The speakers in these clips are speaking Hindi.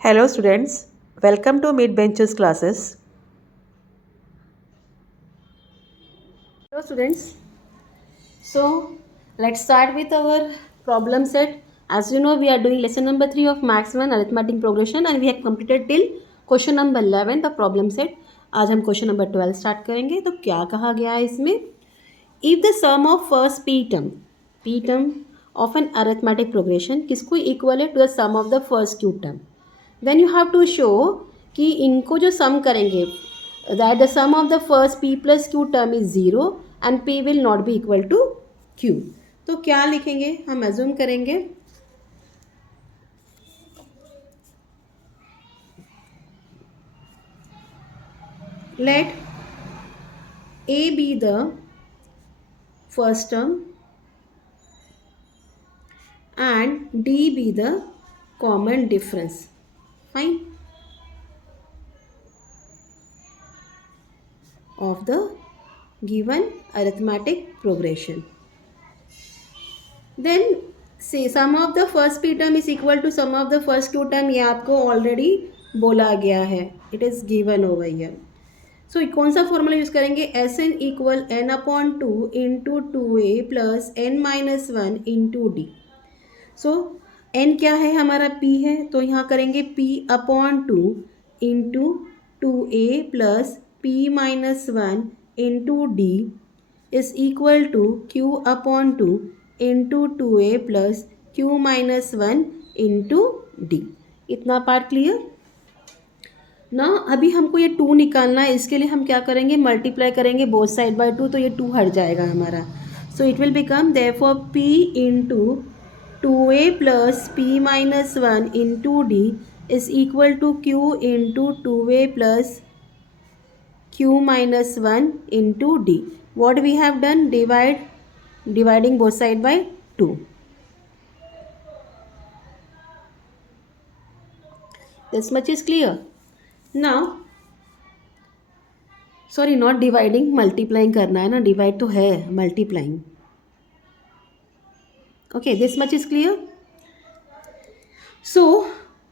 Hello students, welcome to Mid Benches classes. Hello students, so let's start with our problem set. As you know, we are doing lesson number 3 of Max 1 arithmetic progression and we have completed till question number 11 the problem set. आज हम क्वेश्चन नंबर 12 स्टार्ट करेंगे. तो क्या कहा गया है इसमें? If the sum of first p term of an arithmetic progression किसको इक्वल है to the sum of the first q term, then you have to show कि इनको जो सम करेंगे that the sum of the first p plus q term is zero and p will not be equal to q. तो क्या लिखेंगे? हम एज्यूम करेंगे let a be the first term and d be the common difference. Fine. Of the given arithmetic progression. Then say sum of the first p term is equal to sum of the first q term. ये आपको already बोला गया है. It is given over here. So कौन सा फॉर्मूला यूज़ करेंगे? Sn equal n upon two into two ए plus n minus one into D. So n क्या है? हमारा p है, तो यहाँ करेंगे p upon two into two A plus p minus one into D is equal to q upon two into two A plus q minus one into d. इतना पार्ट क्लियर ना? अभी हमको ये 2 निकालना है. इसके लिए हम क्या करेंगे? मल्टीप्लाई करेंगे बोथ साइड बाय 2, तो ये 2 हट जाएगा हमारा. So it will become therefore p into two A plus p minus one into D is equal to q into two A plus q minus one into d. What we have done? Dividing both side by 2. This much is clear. Now sorry, not dividing, multiplying करना है ना. डिवाइड तो है, multiplying. Okay, this much is clear. So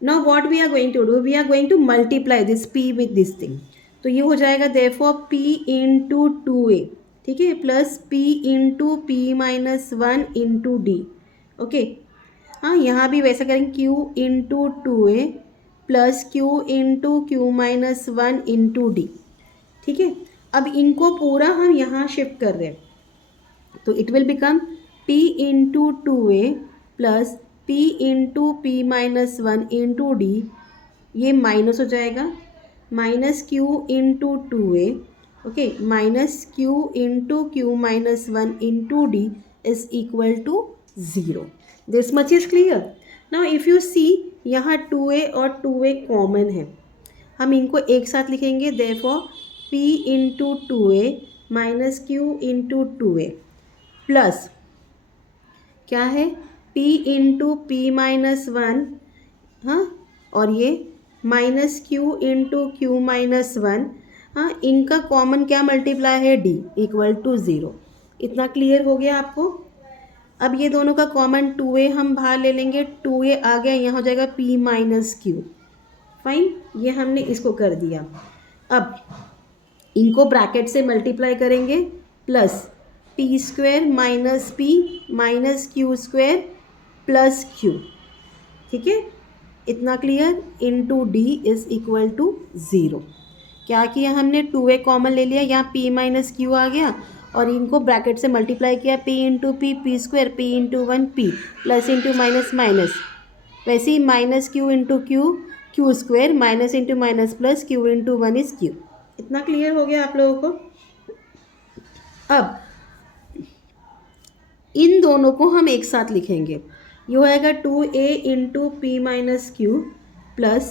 now what we are going to do? We are going to multiply this p with this thing. तो ये हो जाएगा therefore p into two A, ठीक है, plus p into P minus one into D. Okay, हाँ, यहाँ भी वैसा करेंगे q इंटू टू ए plus q into Q minus one into D. ठीक है, अब इनको पूरा हम यहाँ शिफ्ट कर रहे हैं, तो it will become p into two A plus p into P minus one into D. ये माइनस हो जाएगा, minus q into two A, okay, minus q into Q minus one into D is equal to zero. This much is clear. Now if you see, यहाँ टू ए और टू ए कॉमन है, हम इनको एक साथ लिखेंगे. Therefore p into two a minus q into two A plus क्या है? p into P minus one, हाँ, और ये minus q into Q minus one, हाँ, इनका कॉमन क्या मल्टीप्लाई है? d equal to zero. इतना क्लियर हो गया आपको? अब ये दोनों का कॉमन टू ए हम बाहर ले लेंगे. टू ए आ गया, यहाँ हो जाएगा p माइनस क्यू. फाइन, ये हमने इसको कर दिया. अब इनको ब्रैकेट से मल्टीप्लाई करेंगे plus p square minus p minus q square plus q. ठीक है, इतना clear. Into D is equal to zero. क्या किया हमने? टू ए कॉमन ले लिया, यहाँ पी माइनस क्यू आ गया और इनको ब्रैकेट से मल्टीप्लाई किया. P into P square, P into one P plus into minus minus, वैसे ही minus Q into Q square minus into minus plus Q into one is Q. इतना क्लियर हो गया आप लोगों को? अब इन दोनों को हम एक साथ लिखेंगे. ये होएगा two a into P minus q plus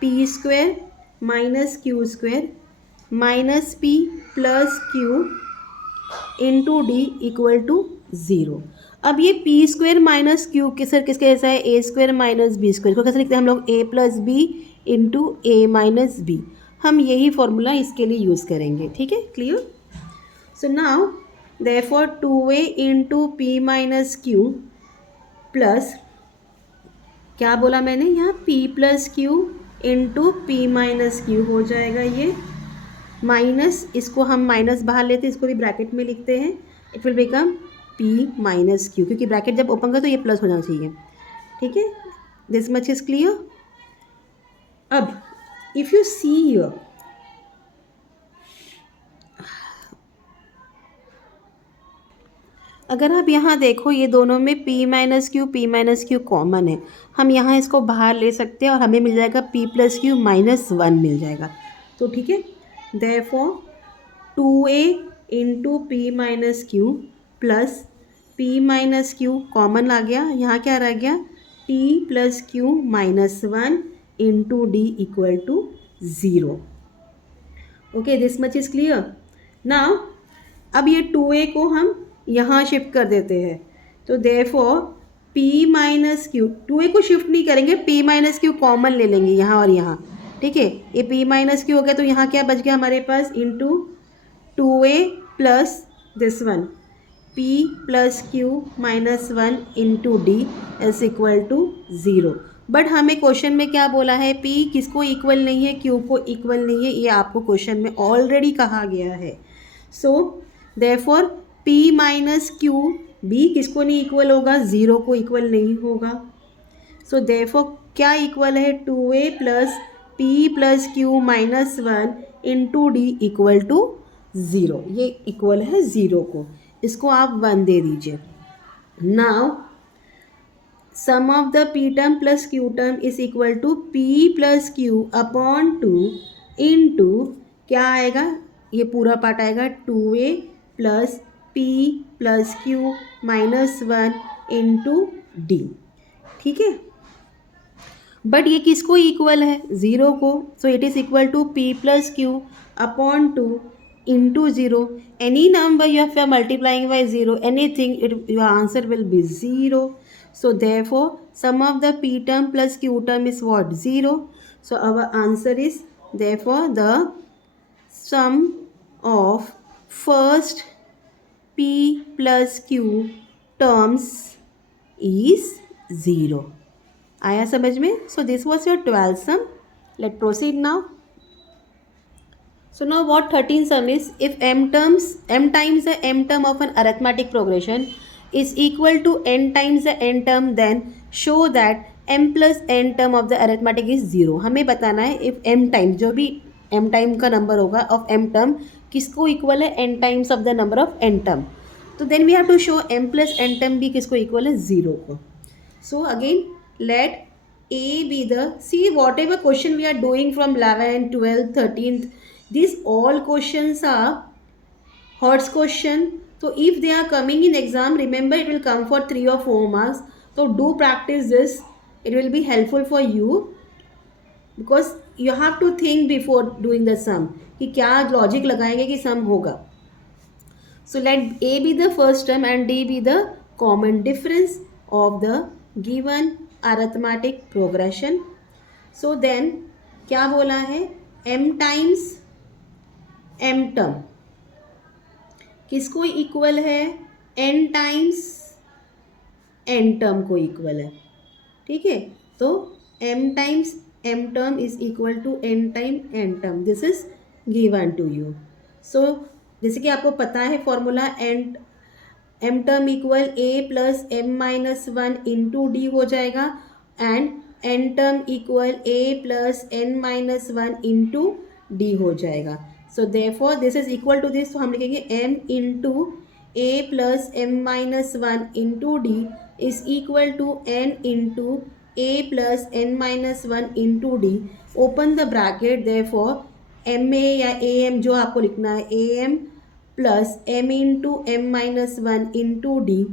p square minus q square minus p plus Q into d equal to zero. अब ये पी स्क्वायर माइनस क्यू किसके जैसा है? A square minus b square. इसको कैसे लिखते हैं हम लोग? A plus b into a minus b. हम यही फॉर्मूला इसके लिए यूज़ करेंगे. ठीक है, clear. So now therefore two a into P minus q plus क्या बोला मैंने यहाँ p plus Q into P minus Q हो जाएगा ये, माइनस इसको हम माइनस बाहर लेते हैं, इसको भी ब्रैकेट में लिखते हैं, it will become p minus Q, क्योंकि ब्रैकेट जब ओपन कर तो ये प्लस हो जाना चाहिए, ठीक है। This much is clear. अब इफ यू सी हियर, अगर आप यहाँ देखो ये दोनों में p माइनस क्यू कॉमन है, हम यहाँ इसको बाहर ले सकते हैं और हमें मिल जाएगा p प्लस क्यू माइनस 1 मिल जाएगा। तो ठीक है, therefore 2a into P minus q plus p minus q common आ गया, यहाँ क्या रह गया p plus q minus 1 into d equal to 0। Okay, this much is clear. Now अब ये 2a को हम यहाँ शिफ्ट कर देते हैं, तो therefore p minus Q, 2a को शिफ्ट नहीं करेंगे, p माइनस क्यू कॉमन ले लेंगे यहाँ और यहाँ, ठीक है। ये p माइनस क्यू हो गया, तो यहाँ क्या बच गया हमारे पास, into 2a plus this one, p plus q minus 1 into D is equal to 0। But हमें क्वेश्चन में क्या बोला है, p किसको इक्वल नहीं है, q को इक्वल नहीं है, ये आपको क्वेश्चन में ऑलरेडी कहा गया है। So therefore p minus Q भी किसको नहीं इक्वल होगा, 0 को इक्वल नहीं होगा। सो देयरफॉर क्या इक्वल है, 2a plus p plus q minus 1 into d equal to 0, ये इक्वल है 0 को, इसको आप 1 दे दीजिए। Now sum of the p term plus q term is equal to p plus q upon 2 into क्या आएगा, ये पूरा पार्ट आएगा 2a plus p plus q minus 1 into D, ठीक है। बट ये किसको इक्वल है, 0 को, so it is equal to p plus q upon 2 into 0। Any number you have multiplying by 0, anything, your answer will B 0। So therefore sum of the p term plus q term is what, 0। So our answer is therefore the sum of first p plus q terms is 0। आया समझ में? So this was your 12th sum. Let proceed now. So now what 13th sum is, if m times the m term of an arithmetic progression is equal to n times the n term, then show that m plus n term of the arithmetic is 0। हमें बताना है if m times, जो भी m टाइम का नंबर होगा of m term किसको इक्वल है, n times of the number of n term, तो then we have to show m plus n term भी किसको इक्वल है, 0 को। So again let a be the, see whatever question we are doing from 11th 12th 13th, these all questions are Hertz question. So if they are coming in exam, remember it will come for 3 or 4 marks. So do practice this, it will be helpful for you, because you have to think before doing the sum कि क्या लॉजिक लगाएंगे कि सम होगा। So let a be the first term and d be the common difference of the given arithmetic progression. So then क्या बोला है, m times m टर्म किसको इक्वल है, n टाइम्स n टर्म को इक्वल है, ठीक है। तो m times m term is equal to n time n term, this is given to you. So जैसे कि आपको पता है formula, m term equal a plus m minus 1 into d हो जाएगा, and n term equal a plus n minus 1 into d हो जाएगा। So therefore this is equal to this, तो हम लिखेंगे m into a plus m minus 1 into D is equal to n into a plus n minus 1 into d, open the bracket, therefore m a या a m जो आपको लिखना है, a m plus m into m minus 1 into D,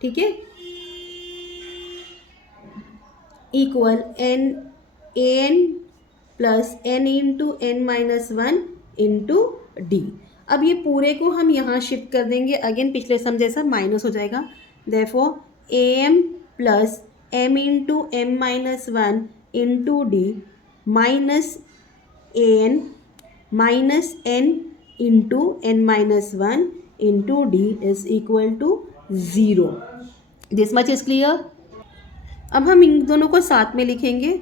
ठीक है, equal n a n plus n into n minus 1 into D. अब ये पूरे को हम यहाँ शिफ्ट कर देंगे, अगेन पिछले सम जैसा माइनस हो जाएगा, therefore a m plus m into m minus 1 into d minus a n minus n into n minus 1 into D is equal to 0। This much is clear. अब हम इन दोनों को साथ में लिखेंगे,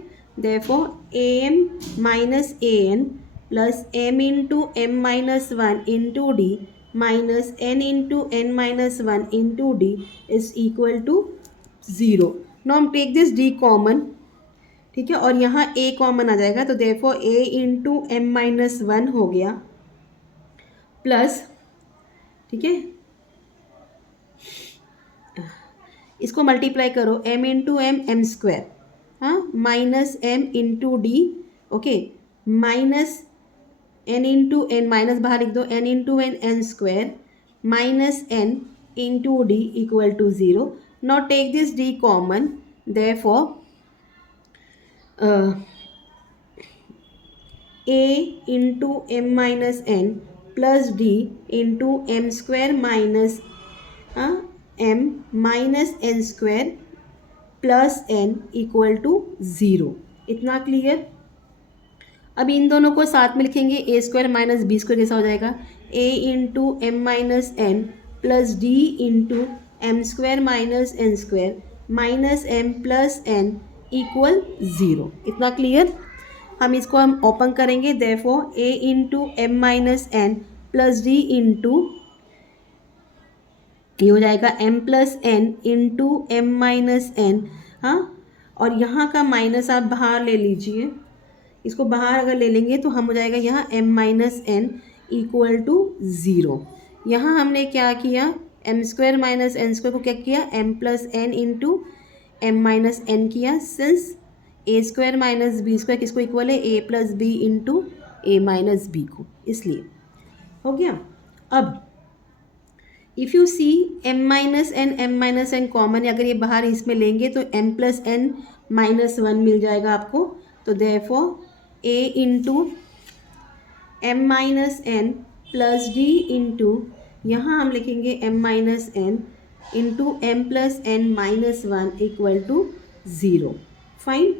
therefore m minus a n plus m into m minus one into d minus n into n minus one into D is equal to 0. Now हम टेक दिस डी कॉमन, ठीक है, और यहाँ ए कॉमन आ जाएगा, तो therefore a into m minus one हो गया प्लस, ठीक है, इसको मल्टीप्लाई करो, m into m m square, हाँ, minus m into D, okay, minus n into n, minus बाहर लिख दो, n into n n square minus n into d equal to 0. Now take this d common, therefore a into m minus n plus d into m square minus m minus n square plus n equal to 0. इतना क्लियर. अब इन दोनों को साथ में लिखेंगे, a square minus b square कैसा हो जाएगा, a into m minus n plus d into m square minus n square minus m plus n equal 0. इतना क्लियर. हम इसको हम ओपन करेंगे, therefore a into m minus n plus d into, ये हो जाएगा m plus n into m minus n, हाँ, और यहाँ का माइनस आप बाहर ले लीजिए, इसको बाहर अगर ले लेंगे तो हम हो जाएगा यहाँ m minus n equal to 0. यहाँ हमने क्या किया, m square minus n square को क्या किया, m plus n into m minus n किया, since a square minus b square किसको इक्वल है, a plus b into a minus b को, इसलिए हो गया. अब if you see m minus n common है, अगर ये बाहर इसमें लेंगे तो m plus n minus one मिल जाएगा आपको, तो therefore a into m minus n plus d into, यहाँ हम लिखेंगे m minus n into m plus n minus one equal to 0. Fine.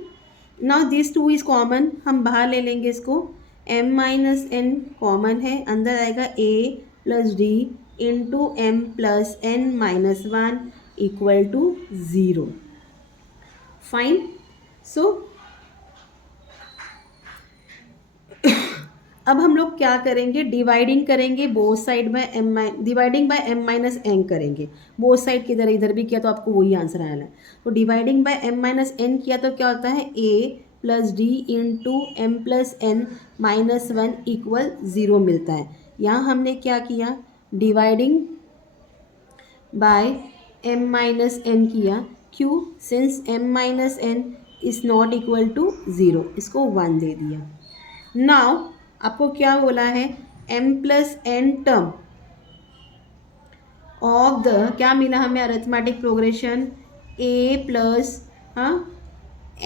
Now this two is common, हम बाहर ले लेंगे इसको, m माइनस एन कॉमन है, अंदर आएगा a plus d into m plus n minus one equal to 0. Fine. So अब हम लोग क्या करेंगे, डिवाइडिंग करेंगे both side by m, dividing by m minus n करेंगे, बोथ साइड किधर इधर भी किया तो आपको वही आंसर आना है. तो dividing by m minus n किया तो क्या होता है, a plus d into m plus n minus one equal 0 मिलता है. यहाँ हमने क्या किया, dividing by m minus n किया, क्यों, since m minus n is not equal to 0, इसको 1 दे दिया. नाउ आपको क्या बोला है, m plus n term of the, क्या मिला हमें, arithmetic progression a plus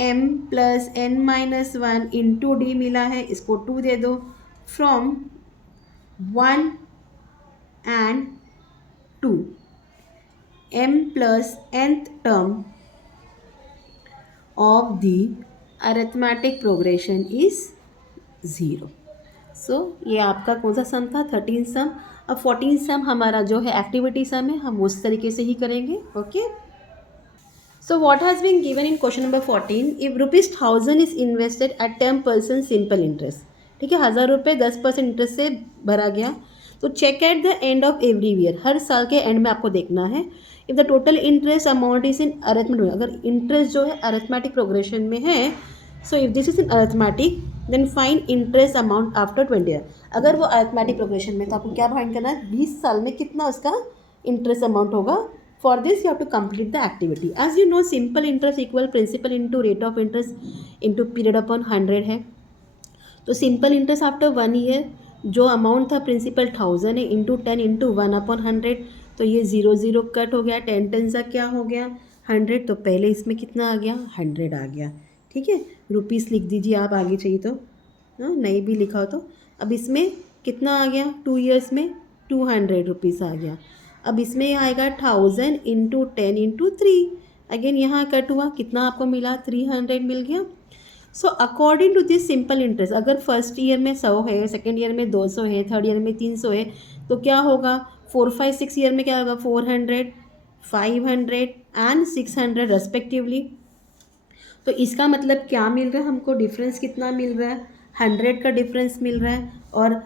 m plus n minus one into d मिला है, इसको 2 दे दो, from 1 and 2, m plus nth term of the arithmetic progression is 0. So ये आपका कौन सा सम था, 13 सम. अब 14 सम हमारा जो है एक्टिविटी सम है, हम उस तरीके से ही करेंगे. Okay. So what has been given in question number 14, if rupees 1000 is invested at 10% simple interest, ठीक है, 1000 रुपये 10% इंटरेस्ट से भरा गया, तो check at the end of every year, हर साल के एंड में आपको देखना है, if the total interest amount is in arithmetic, अगर इंटरेस्ट जो है अरिथमेटिक प्रोग्रेशन में है, so if this is in arithmetic then find interest amount after 20 year. अगर वो अरिथमेटिक प्रोग्रेशन में, तो आपको क्या फाइंड करना है, 20 साल में कितना उसका इंटरेस्ट अमाउंट होगा. For this you have to complete the activity. As you know, simple interest equal principal into rate of interest into period upon 100 है. तो सिंपल इंटरेस्ट आफ्टर 1 ईयर जो अमाउंट था प्रिंसिपल 1000 है, इंटू 10 इंटू 1 अपॉन 100, तो ये 0 0 कट हो गया, 10 10 सा क्या हो गया 100, तो पहले इसमें कितना आ गया 100 आ गया. ठीक है, रुपीस लिख दीजिए आप आगे चाहिए तो, नहीं भी लिखा हो तो. अब इसमें कितना आ गया 2 ईयर्स में 200 रुपीज़ आ गया. अब इसमें आएगा 1000 इंटू 10 इंटू 3, अगेन यहाँ कट हुआ, कितना आपको मिला 300 मिल गया. So according to this simple interest, अगर फर्स्ट ईयर में 100 है, सेकेंड ईयर में 200 है, थर्ड ईयर में 300 है, तो क्या होगा 4 5 6 ईयर में क्या होगा 400 500 एंड 600 रेस्पेक्टिवली. तो इसका मतलब क्या मिल रहा है हमको, डिफरेंस कितना मिल रहा है, 100 का डिफरेंस मिल रहा है। और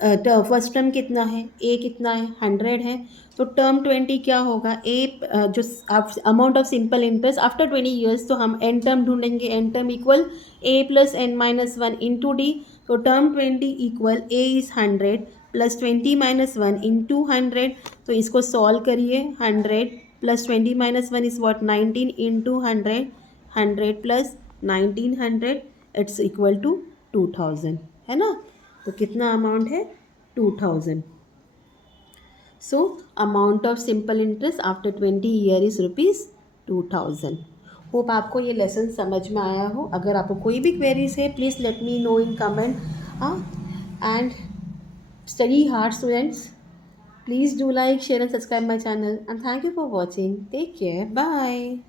फर्स्ट टर्म कितना है, ए कितना है, 100 है। तो टर्म 20 क्या होगा, ए जो amount of simple interest after 20 years, तो हम एन टर्म ढूंढेंगे, n term equal a plus n minus 1 into d. तो term 20 equal a is 100 plus 20 minus 1 into 100। तो इसको सॉल्व करिए, 100 plus 20 minus 1 is what, 19 into 100, 100 plus 1900 it's equal to 2000, है ना। तो कितना अमाउंट है, 2000। So amount of simple interest after 20 year is ₹2000। Hope आपको ये लेसन समझ में आया हो। अगर आपको कोई भी क्वेरीज है, please let me know in comment. And study hard students, please do like, share and subscribe my channel, and thank you for watching. Take care, bye.